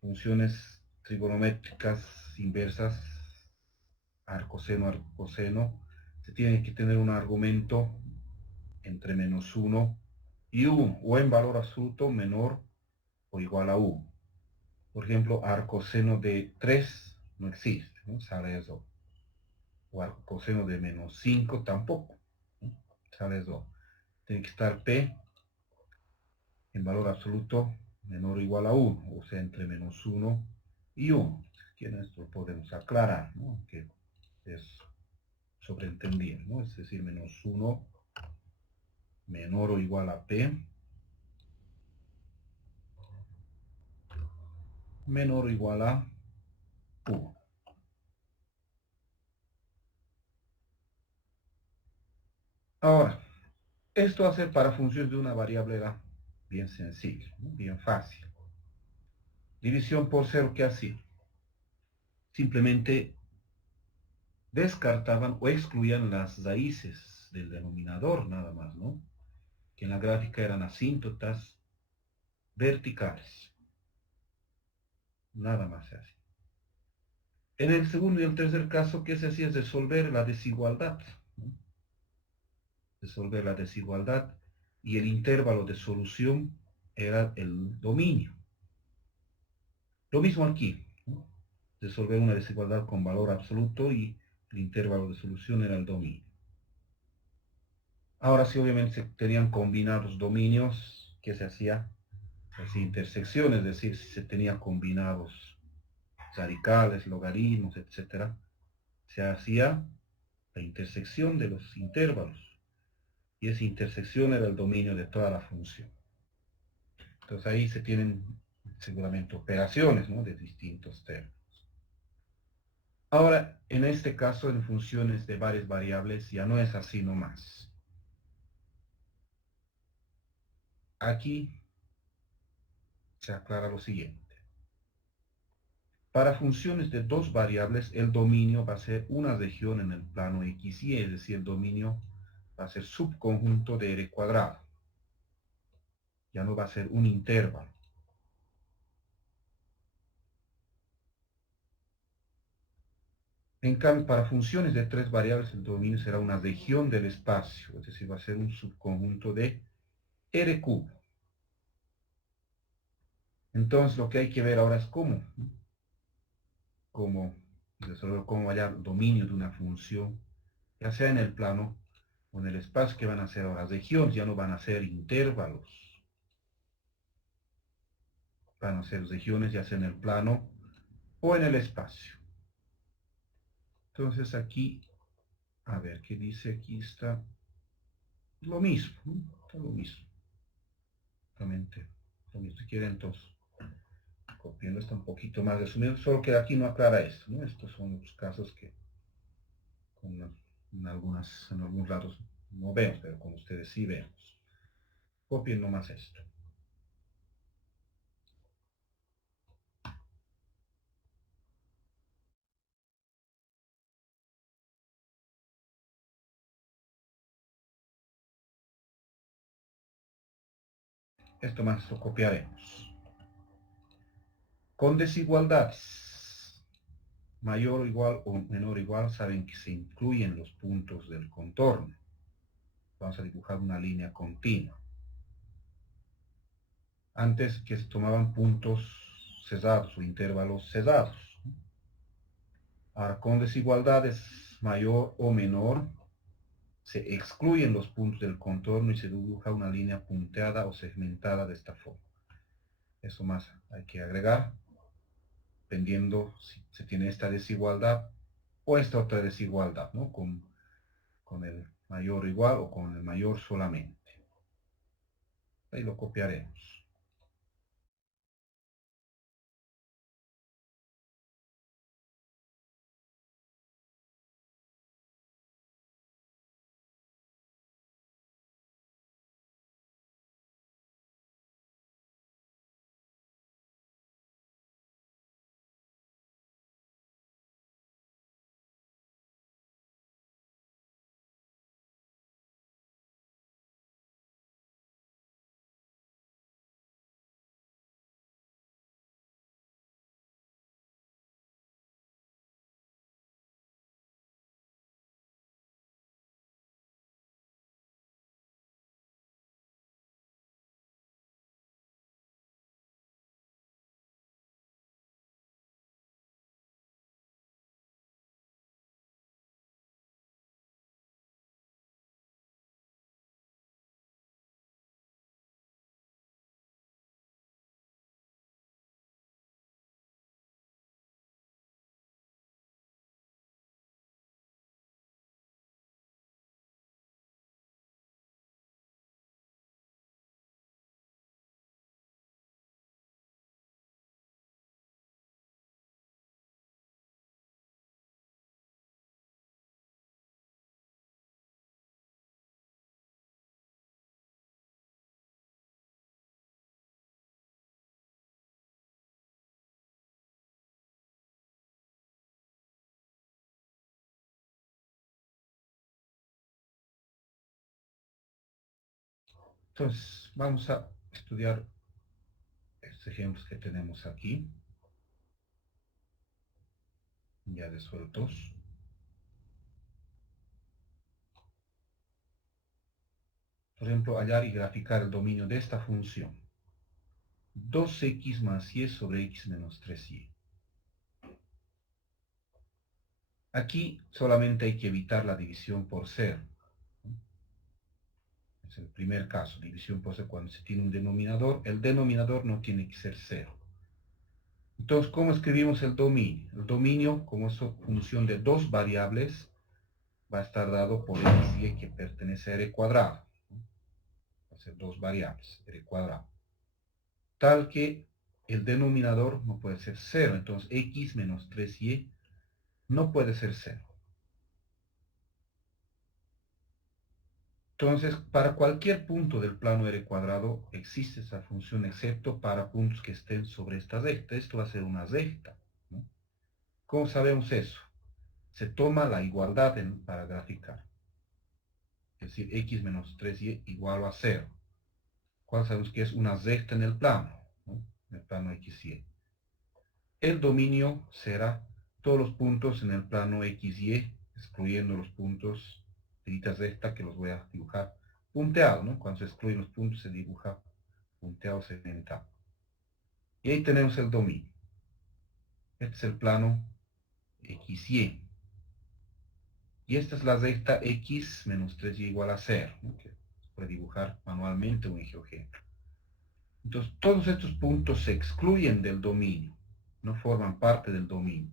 funciones trigonométricas inversas, arcoseno, arcoseno, se tiene que tener un argumento entre menos 1 y 1, o en valor absoluto menor o igual a 1. Por ejemplo, arcoseno de 3 no existe, ¿no? Sale eso. O arcoseno de menos 5 tampoco, ¿no? Sale eso. Tiene que estar P en valor absoluto menor o igual a 1, o sea, entre menos 1 y 1. Que esto lo podemos aclarar, ¿no? Que es sobreentendido, ¿no? Es decir, menos 1 menor o igual a P menor o igual a 1. Ahora, esto hacer para funciones de una variable era bien sencillo, ¿no? Bien fácil. División por cero, ¿qué hacía? Simplemente descartaban o excluían las raíces del denominador nada más, ¿no? Que en la gráfica eran asíntotas verticales. Nada más se hacía. En el segundo y el tercer caso, ¿qué se hacía? Es resolver la desigualdad, ¿no? Resolver la desigualdad y el intervalo de solución era el dominio. Lo mismo aquí, ¿no? Resolver una desigualdad con valor absoluto y el intervalo de solución era el dominio. Ahora sí, obviamente se tenían combinados dominios, ¿qué se hacía? Las intersecciones, es decir, si se tenía combinados radicales, logaritmos, etcétera, se hacía la intersección de los intervalos. Y esa intersección era el dominio de toda la función. Entonces ahí se tienen seguramente operaciones, ¿no? De distintos términos. Ahora, en este caso, en funciones de varias variables, ya no es así nomás. Aquí se aclara lo siguiente. Para funciones de dos variables, el dominio va a ser una región en el plano x y, es decir, el dominio va a ser subconjunto de r cuadrado. Ya no va a ser un intervalo. En cambio, para funciones de tres variables, el dominio será una región del espacio, es decir, va a ser un subconjunto de R cubo. Entonces, lo que hay que ver ahora es resolver cómo hallar el dominio de una función, ya sea en el plano o en el espacio, que van a ser ahora regiones, ya no van a ser intervalos. Van a ser regiones, ya sea en el plano o en el espacio. Entonces, aquí, a ver, ¿qué dice? Aquí está lo mismo, ¿no? Está lo mismo. Realmente, lo mismo. Si quieren, entonces, copiando está un poquito más resumido, solo que aquí no aclara esto, ¿no? Estos son los casos que en algunos lados no vemos, pero con ustedes sí vemos. Copien nomás esto. Esto más lo copiaremos. Con desigualdades mayor o igual o menor o igual, saben que se incluyen los puntos del contorno. Vamos a dibujar una línea continua. Antes que se tomaban puntos cesados o intervalos cesados. Ahora, con desigualdades mayor o menor, se excluyen los puntos del contorno y se dibuja una línea punteada o segmentada de esta forma. Eso más hay que agregar, dependiendo si se tiene esta desigualdad o esta otra desigualdad, ¿no? Con el mayor igual o con el mayor solamente. Ahí lo copiaremos. Entonces, vamos a estudiar estos ejemplos que tenemos aquí, ya resueltos. Por ejemplo, hallar y graficar el dominio de esta función. 2x más y sobre x menos 3y. Aquí solamente hay que evitar la división por 0. Es el primer caso, división por 0. Cuando se tiene un denominador, el denominador no tiene que ser 0. Entonces, ¿cómo escribimos el dominio? El dominio, como es función de dos variables, va a estar dado por x y y que pertenece a r cuadrado. Va a ser dos variables, r cuadrado. Tal que el denominador no puede ser 0. Entonces, x menos 3y no puede ser 0. Entonces, para cualquier punto del plano r cuadrado existe esa función, excepto para puntos que estén sobre esta recta. Esto va a ser una recta, ¿no? ¿Cómo sabemos eso? Se toma la igualdad para graficar. Es decir, x menos 3y igual a 0. ¿Cuál sabemos que es una recta en el plano? ¿No? En el plano x y. El dominio será todos los puntos en el plano x y, excluyendo los puntos de dicha recta que los voy a dibujar punteados, ¿no? Cuando se excluyen los puntos se dibuja punteado segmentado. Y ahí tenemos el dominio. Este es el plano XY. Y esta es la recta x menos 3y igual a 0, ¿no? Que se puede dibujar manualmente o en GeoGebra. Entonces, todos estos puntos se excluyen del dominio, no forman parte del dominio.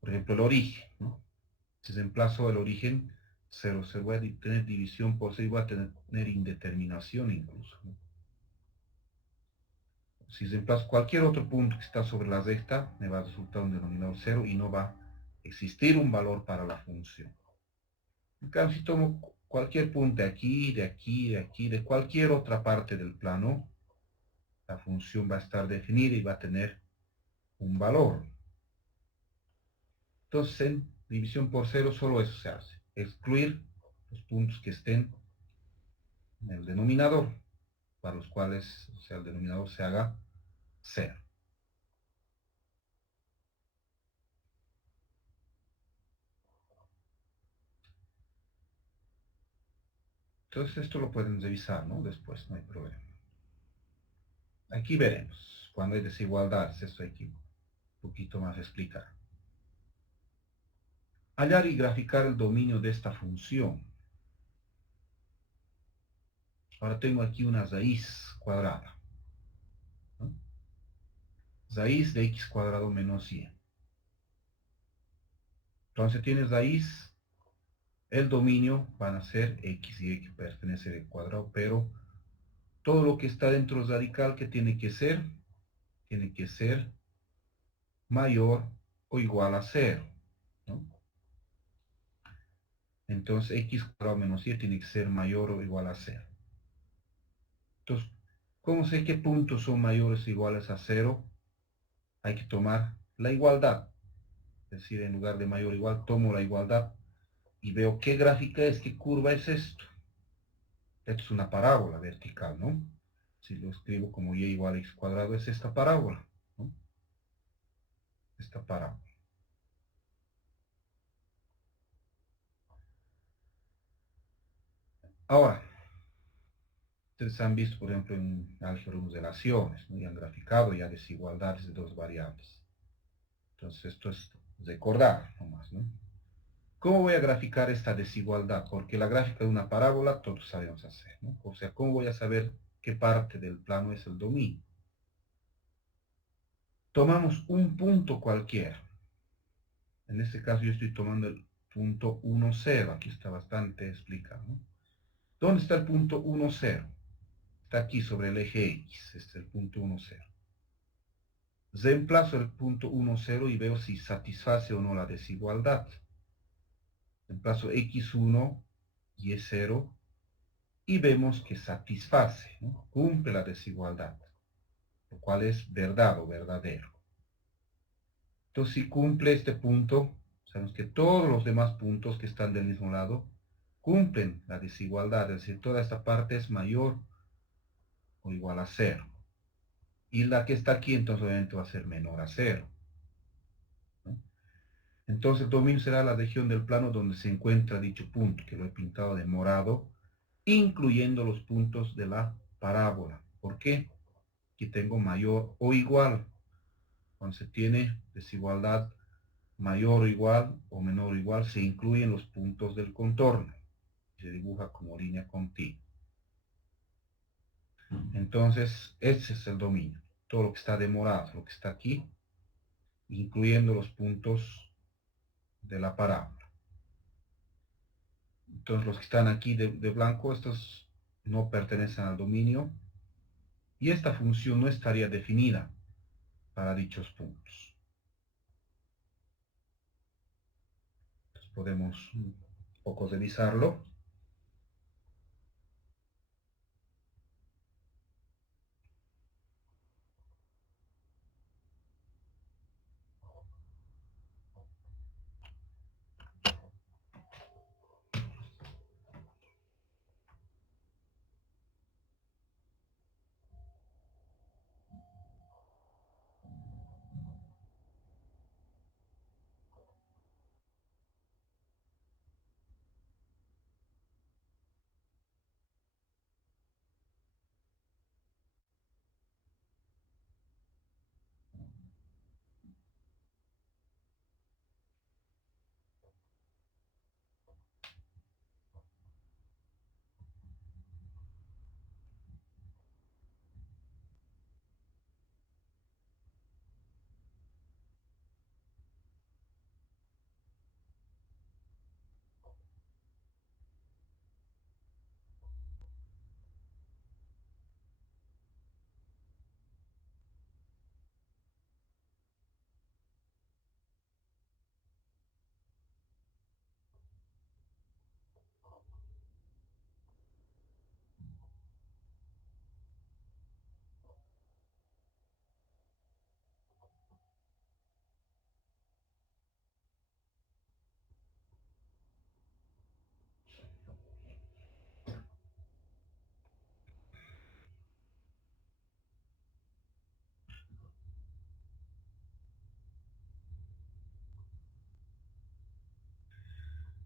Por ejemplo, el origen, ¿no? Si reemplazo el origen, 0, se va a tener división por 0 y va a tener indeterminación incluso, ¿no? Si reemplazo cualquier otro punto que está sobre la recta, me va a resultar un denominador 0 y no va a existir un valor para la función. En cambio, si tomo cualquier punto de aquí, de aquí, de aquí, de cualquier otra parte del plano, la función va a estar definida y va a tener un valor. Entonces, en división por 0 solo eso se hace. Excluir los puntos que estén en el denominador, para los cuales, o sea, el denominador se haga 0. Entonces esto lo pueden revisar, ¿no? Después, no hay problema. Aquí veremos. Cuando hay desigualdades, esto hay que un poquito más explicar. Hallar y graficar el dominio de esta función. Ahora tengo aquí una raíz cuadrada, ¿no? Raíz de x cuadrado menos y. Entonces tienes raíz, el dominio van a ser x y que pertenece al cuadrado, pero todo lo que está dentro del radical, que tiene que ser? Tiene que ser mayor o igual a 0, ¿no? Entonces x cuadrado menos y tiene que ser mayor o igual a 0. Entonces, ¿cómo sé qué puntos son mayores o iguales a 0? Hay que tomar la igualdad. Es decir, en lugar de mayor o igual, tomo la igualdad y veo qué gráfica es, qué curva es esto. Esto es una parábola vertical, ¿no? Si lo escribo como y igual a x cuadrado, es esta parábola, ¿no? Esta parábola. Ahora, ustedes han visto, por ejemplo, en álgebra de relaciones, ¿no? Y han graficado ya desigualdades de dos variables. Entonces, esto es recordar nomás, ¿no? ¿Cómo voy a graficar esta desigualdad? Porque la gráfica de una parábola todos sabemos hacer, ¿no? O sea, ¿cómo voy a saber qué parte del plano es el dominio? Tomamos un punto cualquiera. En este caso yo estoy tomando el punto 1, 0. Aquí está bastante explicado, ¿no? ¿Dónde está el punto 1, 0? Está aquí sobre el eje X. Este es el punto 1, 0. Reemplazo el punto 1, 0 y veo si satisface o no la desigualdad. Reemplazo x1 y es 0 y vemos que satisface, ¿no? Cumple la desigualdad, lo cual es verdad o verdadero. Entonces, si cumple este punto, sabemos que todos los demás puntos que están del mismo lado cumplen la desigualdad, es decir, toda esta parte es mayor o igual a 0. Y la que está aquí entonces obviamente va a ser menor a 0. ¿No? Entonces el dominio será la región del plano donde se encuentra dicho punto, que lo he pintado de morado, incluyendo los puntos de la parábola. ¿Por qué? Aquí tengo mayor o igual. Cuando se tiene desigualdad mayor o igual o menor o igual, se incluyen los puntos del contorno. Se dibuja como línea continua. Entonces, ese es el dominio. Todo lo que está de morado, lo que está aquí, incluyendo los puntos de la parábola. Entonces, los que están aquí de blanco, estos no pertenecen al dominio. Y esta función no estaría definida para dichos puntos. Entonces, podemos un poco revisarlo.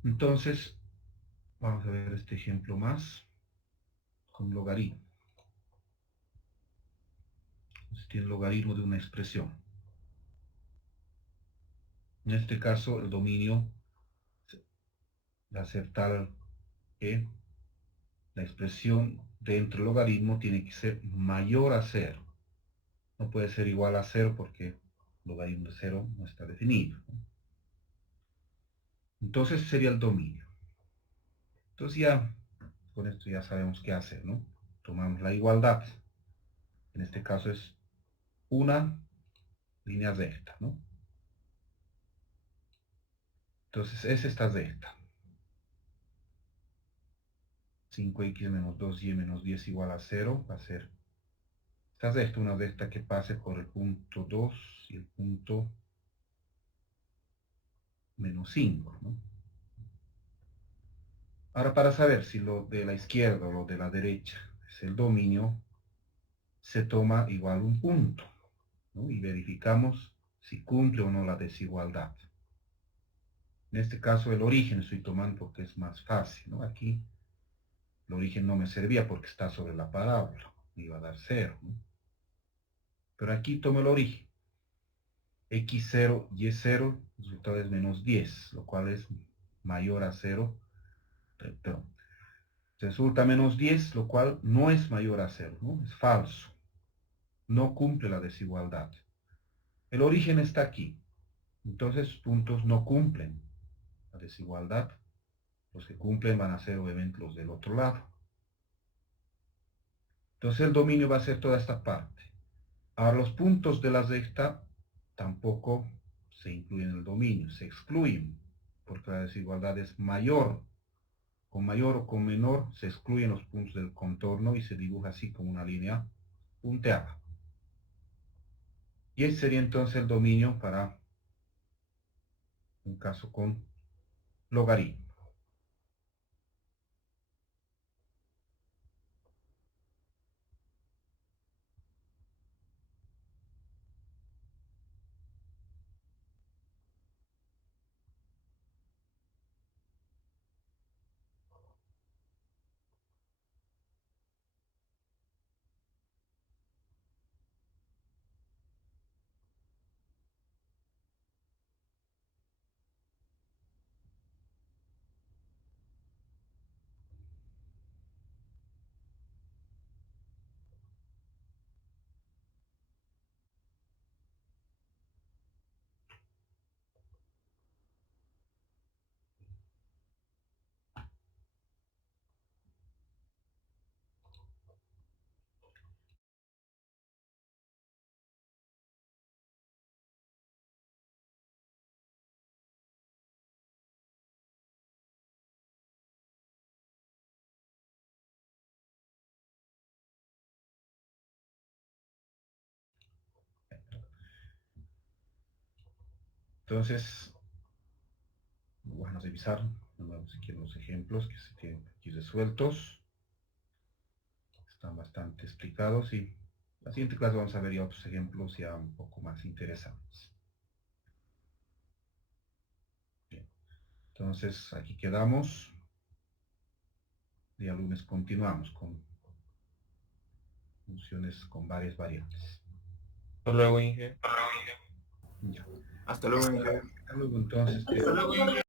Entonces, vamos a ver este ejemplo más con logaritmo. Entonces, tiene logaritmo de una expresión. En este caso, el dominio va a ser tal que la expresión dentro del logaritmo tiene que ser mayor a 0. No puede ser igual a 0 porque el logaritmo de 0 no está definido. Entonces sería el dominio. Entonces ya, con esto ya sabemos qué hacer, ¿no? Tomamos la igualdad. En este caso es una línea recta, ¿no? Entonces es esta recta. 5x menos 2y menos 10 igual a 0 va a ser esta recta, una recta que pase por el punto 2 y el punto menos 5, ¿no? Ahora, para saber si lo de la izquierda o lo de la derecha es el dominio, se toma igual un punto, ¿no? Y verificamos si cumple o no la desigualdad. En este caso el origen estoy tomando porque es más fácil, ¿no? Aquí el origen no me servía porque está sobre la parábola, me iba a dar 0, ¿no? Pero aquí tomo el origen. X0, Y0, el resultado es menos 10, lo cual es mayor a 0. Perdón. Resulta menos 10, lo cual no es mayor a 0, ¿no? Es falso. No cumple la desigualdad. El origen está aquí. Entonces, puntos no cumplen la desigualdad. Los que cumplen van a ser obviamente los del otro lado. Entonces el dominio va a ser toda esta parte. Ahora los puntos de la recta tampoco se incluyen en el dominio, se excluyen, porque la desigualdad es mayor. Con mayor o con menor se excluyen los puntos del contorno y se dibuja así como una línea punteada. Y ese sería entonces el dominio para un caso con logaritmo. Entonces, vamos a revisar de nuevo si quieren los ejemplos que se tienen aquí resueltos. Están bastante explicados y la siguiente clase vamos a ver ya otros ejemplos ya un poco más interesantes. Bien. Entonces, aquí quedamos. Día lunes continuamos con funciones con varias variables. Hasta luego, Inge. Ya. Hasta luego, Inge. Hasta luego entonces. Hasta luego, Inge.